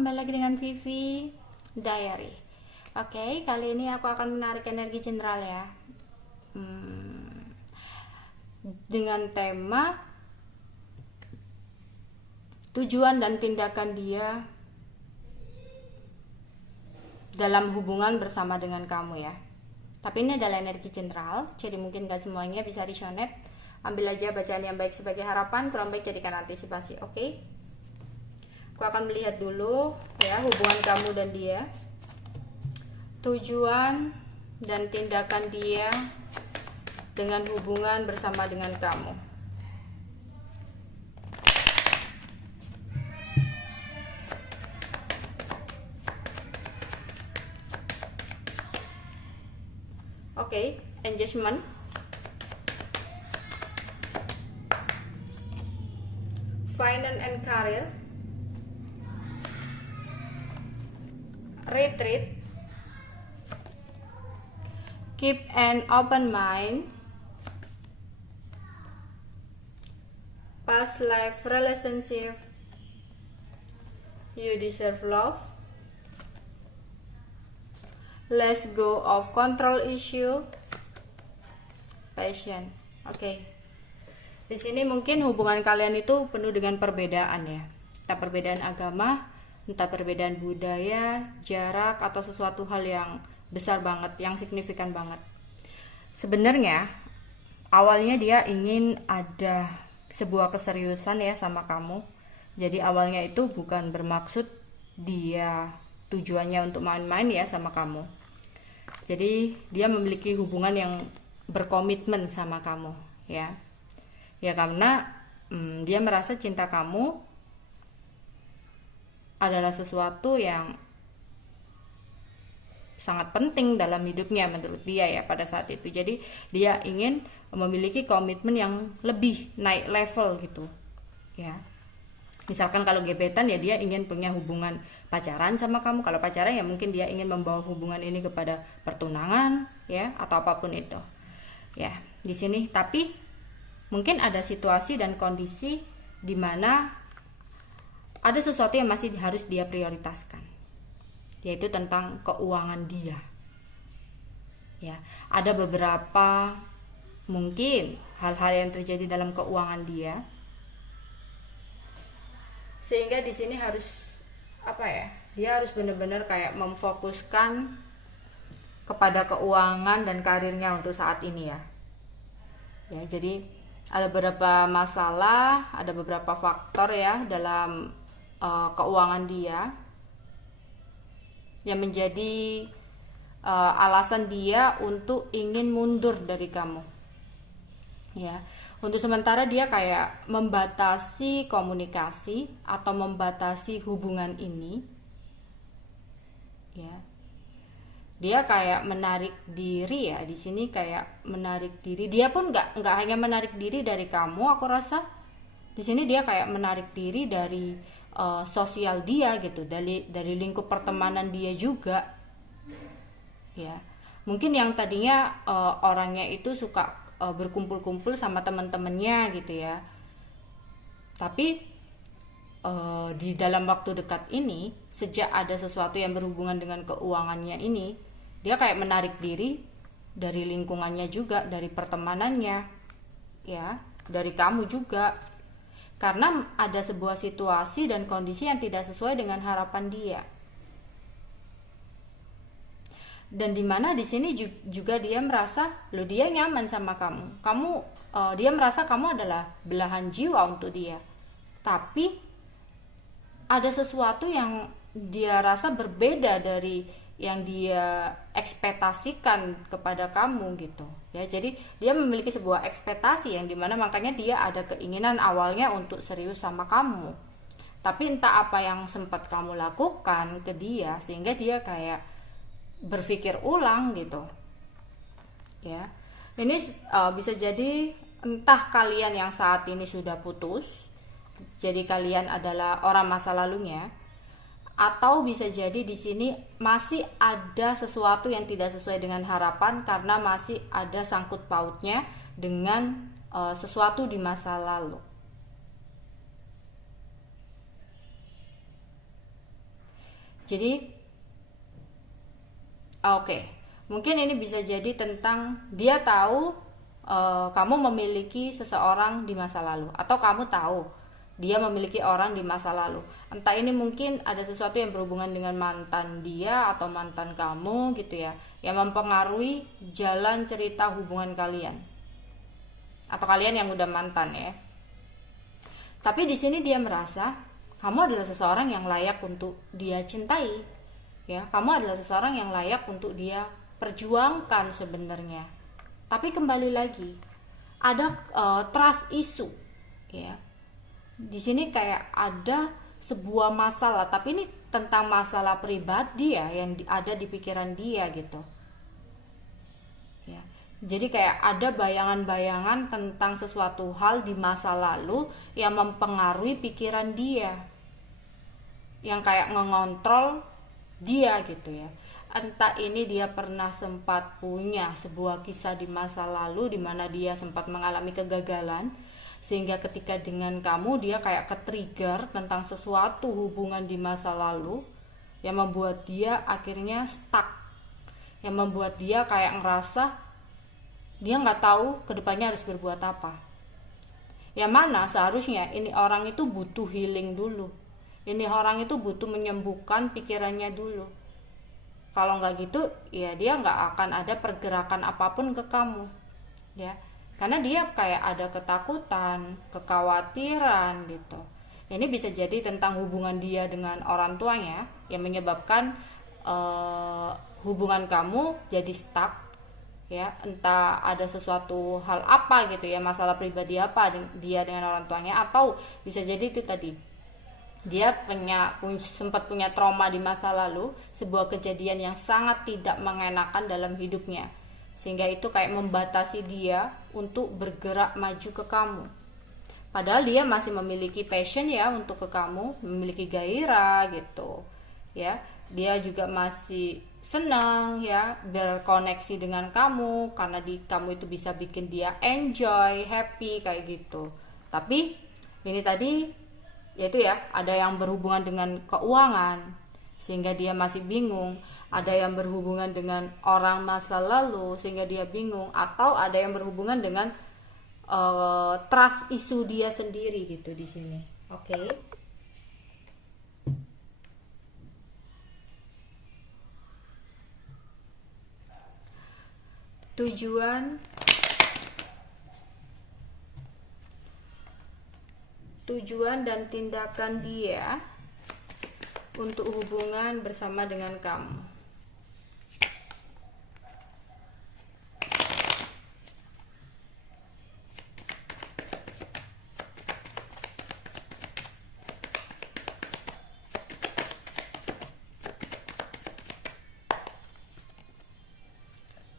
kembali lagi dengan Vivi Diary. Oke, kali ini aku akan menarik energi general ya, dengan tema tujuan dan tindakan dia dalam hubungan bersama dengan kamu ya. Tapi ini adalah energi general, jadi mungkin gak semuanya bisa resonate. Ambil aja bacaan yang baik sebagai harapan, kurang baik jadikan antisipasi. Oke? Aku akan melihat dulu ya hubungan kamu dan dia, tujuan dan tindakan dia dengan hubungan bersama dengan kamu. Oke, engagement, finance and career, retreat, keep an open mind, past life relationship, you deserve love, let's go of control issue, passion. Oke. Di sini mungkin hubungan kalian itu penuh dengan perbedaan ya. Entah perbedaan agama, entah perbedaan budaya, jarak, atau sesuatu hal yang besar banget, yang signifikan banget. Sebenarnya awalnya dia ingin ada sebuah keseriusan ya sama kamu. Jadi awalnya itu bukan bermaksud dia tujuannya untuk main-main ya sama kamu. Jadi dia memiliki hubungan yang berkomitmen sama kamu ya. Ya karena dia merasa cinta kamu adalah sesuatu yang sangat penting dalam hidupnya menurut dia ya pada saat itu. Jadi dia ingin memiliki komitmen yang lebih naik level gitu ya. Misalkan kalau gebetan ya dia ingin punya hubungan pacaran sama kamu. Kalau pacaran ya mungkin dia ingin membawa hubungan ini kepada pertunangan ya atau apapun itu. Ya, di sini tapi mungkin ada situasi dan kondisi di mana ada sesuatu yang masih harus dia prioritaskan, yaitu tentang keuangan dia. Ya, ada beberapa mungkin hal-hal yang terjadi dalam keuangan dia, sehingga di sini harus apa ya? Dia harus benar-benar kayak memfokuskan kepada keuangan dan karirnya untuk saat ini ya. Ya, jadi ada beberapa masalah, ada beberapa faktor ya dalam keuangan dia yang menjadi alasan dia untuk ingin mundur dari kamu. Ya, untuk sementara dia kayak membatasi komunikasi atau membatasi hubungan ini. Ya. Dia kayak menarik diri ya, di sini kayak menarik diri. Dia pun nggak hanya menarik diri dari kamu, aku rasa di sini dia kayak menarik diri dari sosial dia gitu, dari lingkup pertemanan dia juga. Ya, mungkin yang tadinya orangnya itu suka berkumpul-kumpul sama teman-temannya gitu ya. Tapi di dalam waktu dekat ini, sejak ada sesuatu yang berhubungan dengan keuangannya ini, dia kayak menarik diri dari lingkungannya juga, dari pertemanannya ya, dari kamu juga, karena ada sebuah situasi dan kondisi yang tidak sesuai dengan harapan dia. Dan dimana di sini juga dia merasa dia nyaman sama kamu, dia merasa kamu adalah belahan jiwa untuk dia. Tapi ada sesuatu yang dia rasa berbeda dari yang dia ekspektasikan kepada kamu gitu ya. Jadi dia memiliki sebuah ekspektasi yang dimana makanya dia ada keinginan awalnya untuk serius sama kamu, tapi entah apa yang sempat kamu lakukan ke dia sehingga dia kayak berpikir ulang gitu ya. Ini bisa jadi entah kalian yang saat ini sudah putus, jadi kalian adalah orang masa lalunya, atau bisa jadi di sini masih ada sesuatu yang tidak sesuai dengan harapan karena masih ada sangkut pautnya dengan sesuatu di masa lalu. Jadi oke, mungkin ini bisa jadi tentang dia tahu kamu memiliki seseorang di masa lalu, atau kamu tahu dia memiliki orang di masa lalu. Entah ini mungkin ada sesuatu yang berhubungan dengan mantan dia atau mantan kamu gitu ya, yang mempengaruhi jalan cerita hubungan kalian. Atau kalian yang udah mantan ya. Tapi di sini dia merasa kamu adalah seseorang yang layak untuk dia cintai. Ya, kamu adalah seseorang yang layak untuk dia perjuangkan sebenarnya. Tapi kembali lagi, ada trust issue ya. Di sini kayak ada sebuah masalah, tapi ini tentang masalah pribadi ya, yang ada di pikiran dia gitu ya. Jadi kayak ada bayangan-bayangan tentang sesuatu hal di masa lalu yang mempengaruhi pikiran dia, yang kayak ngontrol dia gitu ya. Entah ini dia pernah sempat punya sebuah kisah di masa lalu di mana dia sempat mengalami kegagalan, sehingga ketika dengan kamu dia kayak ke-trigger tentang sesuatu hubungan di masa lalu yang membuat dia akhirnya stuck, yang membuat dia kayak ngerasa dia nggak tahu kedepannya harus berbuat apa. Yang mana seharusnya ini orang itu butuh healing dulu, ini orang itu butuh menyembuhkan pikirannya dulu. Kalau nggak gitu ya dia nggak akan ada pergerakan apapun ke kamu ya. Karena dia kayak ada ketakutan, kekhawatiran gitu. Ini bisa jadi tentang hubungan dia dengan orang tuanya yang menyebabkan hubungan kamu jadi stuck ya. Entah ada sesuatu hal apa gitu ya, masalah pribadi apa dia dengan orang tuanya, atau bisa jadi itu tadi dia sempat punya trauma di masa lalu, sebuah kejadian yang sangat tidak mengenakan dalam hidupnya, sehingga itu kayak membatasi dia untuk bergerak maju ke kamu. Padahal dia masih memiliki passion ya untuk ke kamu, memiliki gairah gitu ya. Dia juga masih senang ya berkoneksi dengan kamu, karena di kamu itu bisa bikin dia enjoy, happy kayak gitu. Tapi ini tadi yaitu ya, ada yang berhubungan dengan keuangan sehingga dia masih bingung, ada yang berhubungan dengan orang masa lalu sehingga dia bingung, atau ada yang berhubungan dengan trust issue dia sendiri gitu di sini. Oke. Tujuan dan tindakan dia untuk hubungan bersama dengan kamu.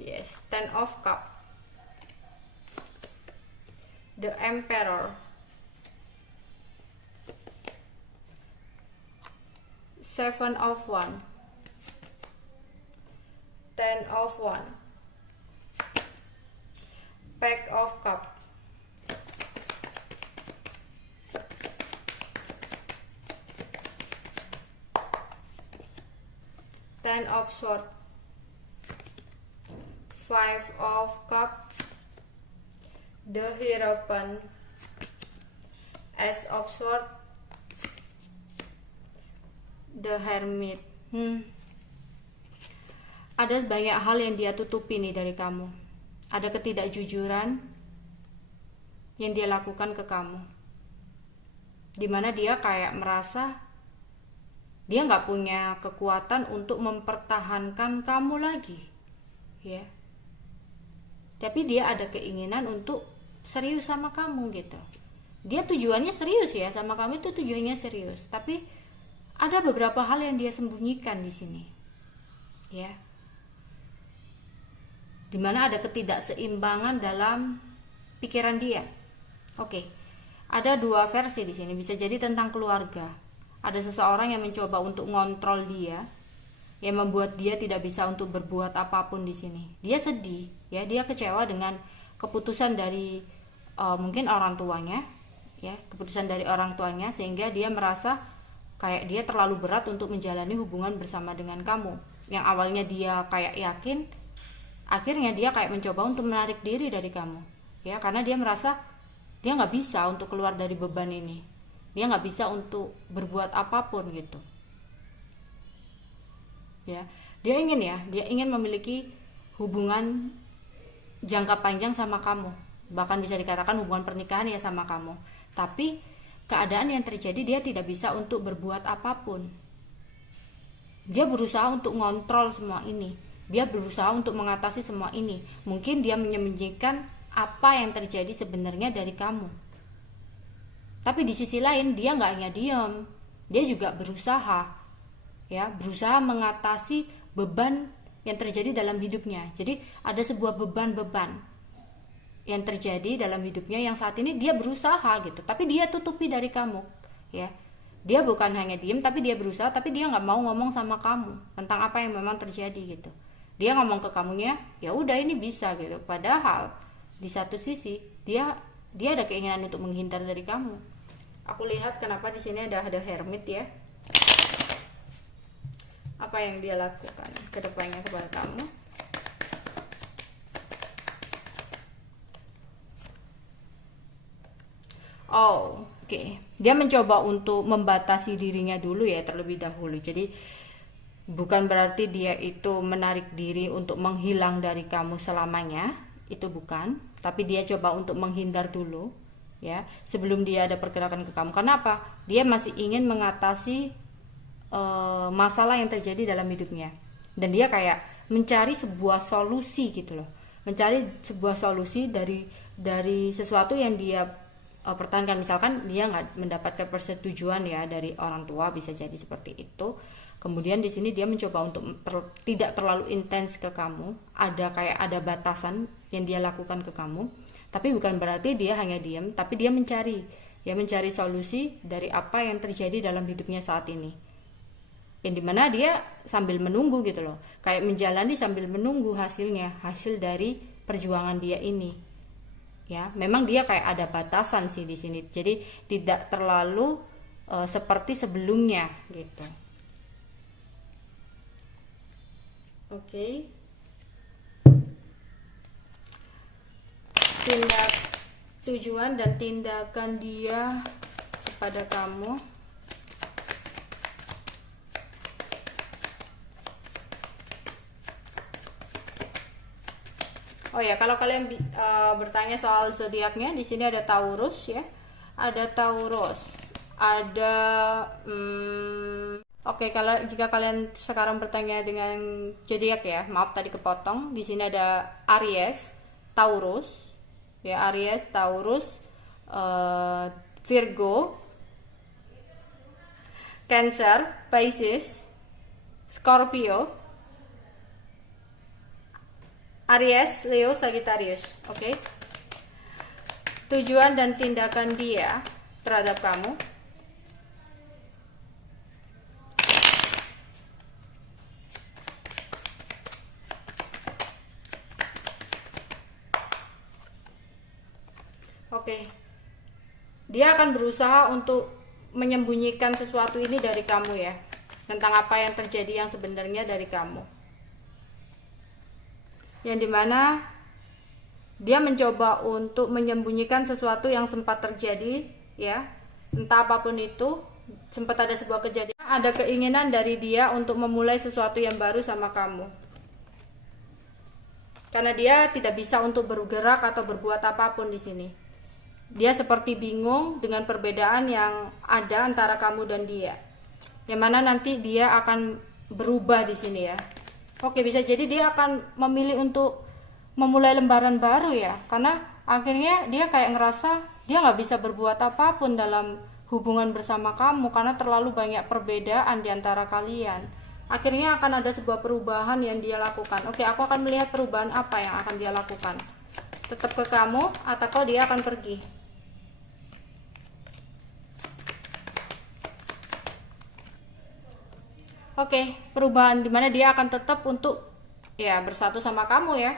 Yes, Ten of Cups, the Emperor, Seven of Wands, Ten of Wands, Pack of Cups, Ten of Swords, Five of Cups, the Hierophant, Ace of Swords, the Hermit. Ada banyak hal yang dia tutupi nih dari kamu. Ada ketidakjujuran yang dia lakukan ke kamu, dimana dia kayak merasa dia nggak punya kekuatan untuk mempertahankan kamu lagi ya. Tapi dia ada keinginan untuk serius sama kamu gitu. Dia tujuannya serius ya sama kamu, itu tujuannya serius, tapi ada beberapa hal yang dia sembunyikan di sini, ya. Dimana ada ketidakseimbangan dalam pikiran dia. Oke, ada dua versi di sini. Bisa jadi tentang keluarga. Ada seseorang yang mencoba untuk ngontrol dia, yang membuat dia tidak bisa untuk berbuat apapun di sini. Dia sedih, ya. Dia kecewa dengan keputusan dari mungkin orang tuanya, ya, keputusan dari orang tuanya, sehingga dia merasa kayak dia terlalu berat untuk menjalani hubungan bersama dengan kamu. Yang awalnya dia kayak yakin, akhirnya dia kayak mencoba untuk menarik diri dari kamu, ya, karena dia merasa dia nggak bisa untuk keluar dari beban ini, dia nggak bisa untuk berbuat apapun gitu, ya. Dia ingin memiliki hubungan jangka panjang sama kamu, bahkan bisa dikatakan hubungan pernikahan ya sama kamu. Tapi keadaan yang terjadi, dia tidak bisa untuk berbuat apapun. Dia berusaha untuk ngontrol semua ini, dia berusaha untuk mengatasi semua ini. Mungkin dia menyembunyikan apa yang terjadi sebenarnya dari kamu, tapi di sisi lain dia nggak hanya diam, dia juga berusaha, ya, berusaha mengatasi beban yang terjadi dalam hidupnya. Jadi ada sebuah beban-beban yang terjadi dalam hidupnya yang saat ini dia berusaha gitu, tapi dia tutupi dari kamu, ya. Dia bukan hanya diem, tapi dia berusaha, tapi dia nggak mau ngomong sama kamu tentang apa yang memang terjadi gitu. Dia ngomong ke kamunya, ya udah ini bisa gitu. Padahal di satu sisi dia ada keinginan untuk menghindar dari kamu. Aku lihat kenapa di sini ada hermit, ya. Apa yang dia lakukan ke depannya kepada kamu? Oh, oke. Dia mencoba untuk membatasi dirinya dulu ya, terlebih dahulu. Jadi bukan berarti dia itu menarik diri untuk menghilang dari kamu selamanya, itu bukan. Tapi dia coba untuk menghindar dulu, ya, sebelum dia ada pergerakan ke kamu. Kenapa? Dia masih ingin mengatasi masalah yang terjadi dalam hidupnya, dan dia kayak mencari sebuah solusi gitu loh, mencari sebuah solusi dari sesuatu yang dia pertahankan. Misalkan dia nggak mendapatkan persetujuan ya dari orang tua, bisa jadi seperti itu. Kemudian di sini dia mencoba untuk tidak terlalu intens ke kamu, ada batasan yang dia lakukan ke kamu. Tapi bukan berarti dia hanya diam, tapi dia mencari solusi dari apa yang terjadi dalam hidupnya saat ini, yang dimana dia sambil menunggu gitu loh, kayak menjalani sambil menunggu hasil dari perjuangan dia ini, ya. Memang dia kayak ada batasan sih di sini, jadi tidak terlalu seperti sebelumnya gitu. Oke. Tujuan dan tindakan dia kepada kamu. Oh ya, kalau kalian bertanya soal zodiaknya, di sini ada Taurus, ya, ada Taurus, ada. Oke, kalau jika kalian sekarang bertanya dengan zodiak ya, maaf tadi kepotong. Di sini ada Aries, Taurus, ya, Aries, Taurus, Virgo, Cancer, Pisces, Scorpio, Aries, Leo, Sagittarius. Oke. Tujuan dan tindakan dia terhadap kamu. Oke. Dia akan berusaha untuk menyembunyikan sesuatu ini dari kamu, ya. Tentang apa yang terjadi yang sebenarnya dari kamu. Yang dimana dia mencoba untuk menyembunyikan sesuatu yang sempat terjadi, ya, entah apapun itu. Sempat ada sebuah kejadian, ada keinginan dari dia untuk memulai sesuatu yang baru sama kamu, karena dia tidak bisa untuk bergerak atau berbuat apapun di sini. Dia seperti bingung dengan perbedaan yang ada antara kamu dan dia, yang mana nanti dia akan berubah di sini, ya. Oke, bisa jadi dia akan memilih untuk memulai lembaran baru, ya, karena akhirnya dia kayak ngerasa dia nggak bisa berbuat apapun dalam hubungan bersama kamu karena terlalu banyak perbedaan di antara kalian. Akhirnya akan ada sebuah perubahan yang dia lakukan. Oke, aku akan melihat perubahan apa yang akan dia lakukan. Tetap ke kamu atau dia akan pergi? Oke, perubahan dimana dia akan tetap untuk, ya, bersatu sama kamu, ya.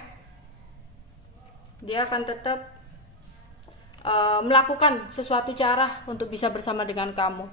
Dia akan tetap melakukan sesuatu cara untuk bisa bersama dengan kamu.